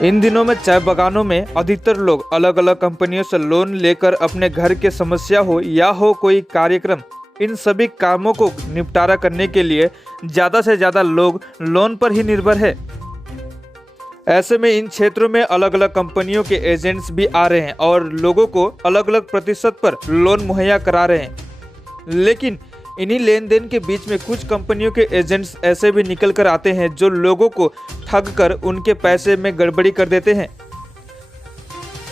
इन दिनों में चाय बागानों में अधिकतर लोग अलग अलग कंपनियों से लोन लेकर अपने घर के समस्या हो या हो कोई कार्यक्रम, इन सभी कामों को निपटारा करने के लिए ज़्यादा से ज़्यादा लोग लोन पर ही निर्भर है। ऐसे में इन क्षेत्रों में अलग अलग कंपनियों के एजेंट्स भी आ रहे हैं और लोगों को अलग अलग प्रतिशत पर लोन मुहैया करा रहे हैं। लेकिन इन्हीं लेन देन के बीच में कुछ कंपनियों के एजेंट्स ऐसे भी निकल कर आते हैं जो लोगों को ठग कर उनके पैसे में गड़बड़ी कर देते हैं।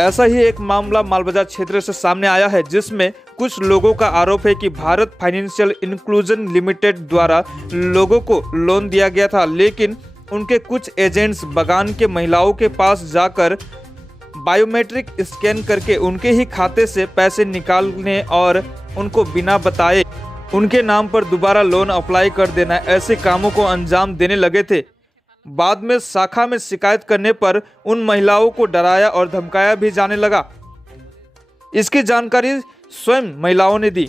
ऐसा ही एक मामला मालबाजार क्षेत्र से सामने आया है, जिसमें कुछ लोगों का आरोप है कि भारत फाइनेंशियल इंक्लूजन लिमिटेड द्वारा लोगों को लोन दिया गया था, लेकिन उनके कुछ एजेंट्स बागान के महिलाओं के पास जाकर बायोमेट्रिक स्कैन करके उनके ही खाते से पैसे निकालने और उनको बिना बताए उनके नाम पर दोबारा लोन अप्लाई कर देना, ऐसे कामों को अंजाम देने लगे थे। बाद में शाखा में शिकायत करने पर उन महिलाओं को डराया और धमकाया भी जाने लगा। इसकी जानकारी स्वयं महिलाओं ने दी।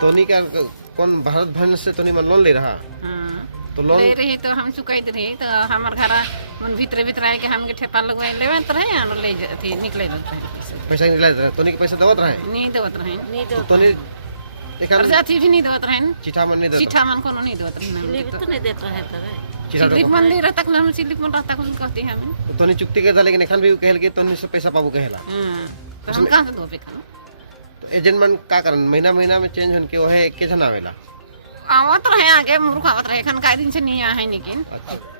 तोनी का कौन भारत भवन से तोनी मन लोन ले रहा तो लोन ले रही तो हम चुकाई रही तो हमार घर मन भीतर आए के हमके ठेपा लगवाए लेवे तो रहे और ले जाती निकले पैसा निकले तोनी के पैसा देवत रहे नहीं देवत तोनी और जाती भी नहीं देवत रहे चिठा मन नहीं देता चिठा मन कोनो नहीं देवत रहे तो नहीं देता है तब स्लिप मन ले रहता हम स्लिप मन रहता कुछ कहते हैं हम तोनी चुक्ति करता, लेकिन एखन भी कहल के तोनी से पैसा पाबो कहेला तो हम कहां से दोबे खाना। तो एजेंट मन का करन महीना में चेंज होन के ओहे के जन आवेला आवत रहे आगे मूर्ख आवत रहे एखन काई दिन से नहीं आया है। लेकिन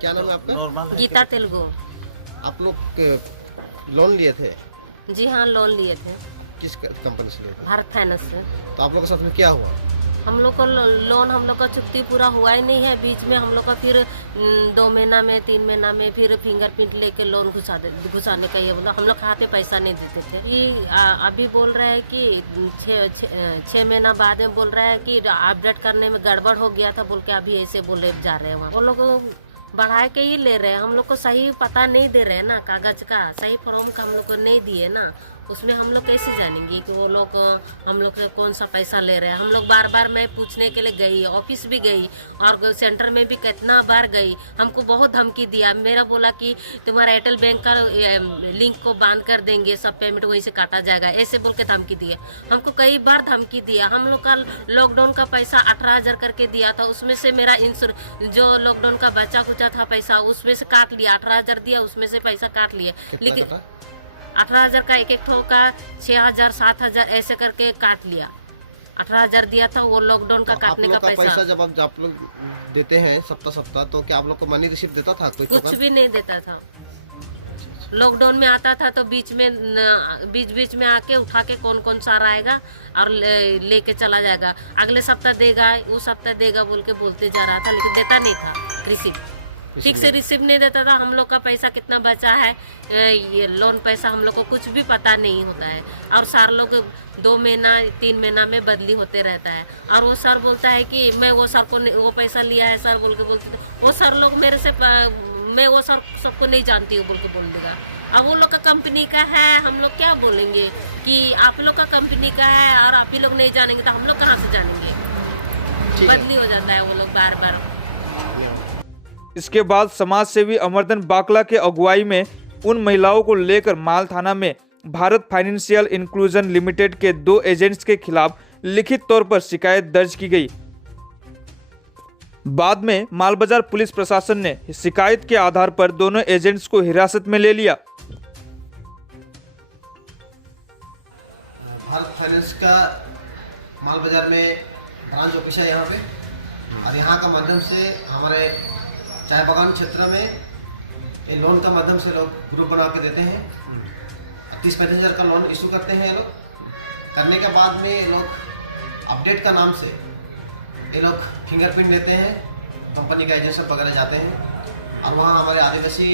क्या नाम है आपका? गीता तेलुगु। आप लोग लोन लिए थे? जी हाँ, लोन लिए थे। किस कंपनी से लिए थे? भारत फाइनेंस से। तो आप लोग के साथ में क्या हुआ? हम लोग को लोन हम लोग का चुकती पूरा हुआ ही नहीं है। बीच में हम लोग का फिर 2 महीना में 3 महीना में फिर फिंगरप्रिंट लेके लोन घुसाने का ये बोला। हम लोग खाते पैसा नहीं देते थे। ये अभी बोल रहे हैं कि 6 महीना बाद में बोल रहा है कि अपडेट करने में गड़बड़ हो गया था बोल के अभी ऐसे बोले जा रहे हैं। वहाँ वो लोग बढ़ा के ही ले रहे हैं। हम लोग को सही पता नहीं दे रहे हैं ना, कागज का सही फॉर्म का हम लोग को नहीं दिए ना, उसमें हम लोग कैसे जानेंगे कि वो लोग हम लोग से कौन सा पैसा ले रहे हैं। हम लोग बार बार मैं पूछने के लिए गई, ऑफिस भी गई और सेंटर में भी कितना बार गई। हमको बहुत धमकी दिया। मेरा बोला कि तुम्हारा एयरटेल बैंक का लिंक को बांध कर देंगे, सब पेमेंट वहीं से काटा जाएगा, ऐसे बोल के धमकी दिए। हमको कई बार धमकी दिया। हम लोग का लॉकडाउन का पैसा 18,000 करके दिया था, उसमें से मेरा जो लॉकडाउन का बचा कुचा था पैसा उसमें से काट लिया। 18,000 दिया, उसमें से पैसा काट लिया। लेकिन 18,000 का एक ठो का 6,000 7,000 ऐसे करके काट लिया। 18,000 दिया था वो लॉकडाउन का काटने का पैसा। जब आप लोग देते हैं सप्ताह तो क्या आप लोग को मनी रिसीव देता था? कुछ भी नहीं देता था। लॉकडाउन में आता था तो बीच में आके उठा के कौन सा आएगा और लेके चला जाएगा। अगले सप्ताह देगा, वो सप्ताह देगा बोल के बोलते जा रहा था, लेकिन देता नहीं था रिसीव। ठीक से रिसीव नहीं देता था। हम लोग का पैसा कितना बचा है, ये लोन पैसा हम लोग को कुछ भी पता नहीं होता है। और सर लोग 2 महीना 3 महीना में बदली होते रहता है। और वो सर बोलता है कि मैं वो सर को वो पैसा लिया है सर बोल के बोलते थे। वो सर लोग मेरे से मैं वो सर सबको नहीं जानती हूँ बोल के बोल देगा। अब वो लोग का कंपनी का है, हम लोग क्या बोलेंगे कि आप लोग का कंपनी का है और आप ही लोग नहीं जानेंगे तो हम लोग कहाँ से जानेंगे। बदली हो जाता है वो लोग बार बार। इसके बाद समाज सेवी अमरदन बाकला के अगुवाई में उन महिलाओं को लेकर माल थाना में भारत फाइनेंशियल इंक्लूजन लिमिटेड के 2 एजेंट्स के खिलाफ लिखित तौर पर शिकायत दर्ज की गई। बाद में मालबाजार पुलिस प्रशासन ने शिकायत के आधार पर दोनों एजेंट्स को हिरासत में ले लिया। भारत फाइनेंस का मालबाजार में ब्रांच ऑफिस है यहाँ पे, और यहाँ का माध्यम से हमारे चाय बागान क्षेत्र में ये लोन के माध्यम से लोग ग्रुप बना के देते हैं। 30-35 हज़ार का लोन इशू करते हैं ये लोग। करने के बाद में ये लोग अपडेट का नाम से ये लोग फिंगरप्रिंट देते हैं, कंपनी का एजेंट वगैरह जाते हैं और वहाँ हमारे आदिवासी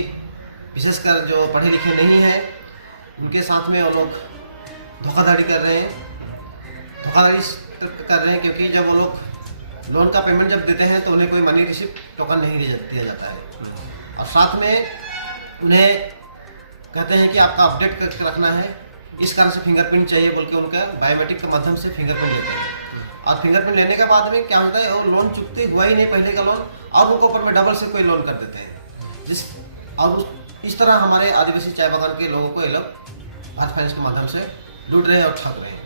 विशेषकर जो पढ़े लिखे नहीं हैं उनके साथ में वो लोग धोखाधड़ी कर रहे हैं। क्योंकि जब वो लोग लोन का पेमेंट जब देते हैं तो उन्हें कोई मनी रिसिप्ट टोकन नहीं दिया जाता है, और साथ में उन्हें कहते हैं कि आपका अपडेट करके रखना है, इस कारण से फिंगरप्रिंट चाहिए बोल के उनका बायोमेट्रिक के माध्यम से फिंगरप्रिंट लेते हैं। और फिंगरप्रिंट लेने के बाद में क्या होता है, वो लोन चुकते हुआ ही नहीं पहले का लोन, और उनको ऊपर में डबल से कोई लोन कर देते हैं। और इस तरह हमारे आदिवासी चाय बागान के लोगों को ये लोग भारत फाइनेंस के माध्यम से लूट रहे हैं और ठग रहे हैं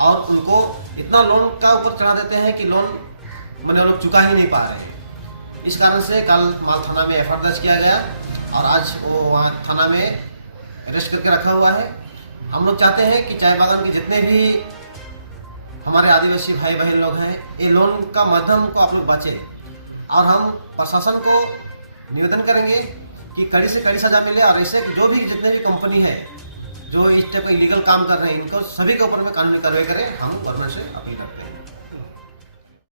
और उनको इतना लोन का ऊपर चढ़ा देते हैं कि लोन मैंने लोग चुका ही नहीं पा रहे हैं। इस कारण से कल माल थाना में एफआईआर दर्ज किया गया और आज वो वहाँ थाना में अरेस्ट करके रखा हुआ है। हम लोग चाहते हैं कि चाय बागान के जितने भी हमारे आदिवासी भाई बहन लोग हैं, ये लोन का माध्यम को आप लोग बचें और हम प्रशासन को निवेदन करेंगे कि कड़ी से कड़ी सजा मिले और ऐसे जो भी जितने भी कंपनी है जो इस टाइप का इलीगल काम कर रहे हैं इनको सभी के ऊपर में कानूनी कार्रवाई करें। हम गवर्नमेंट से अपील करते हैं।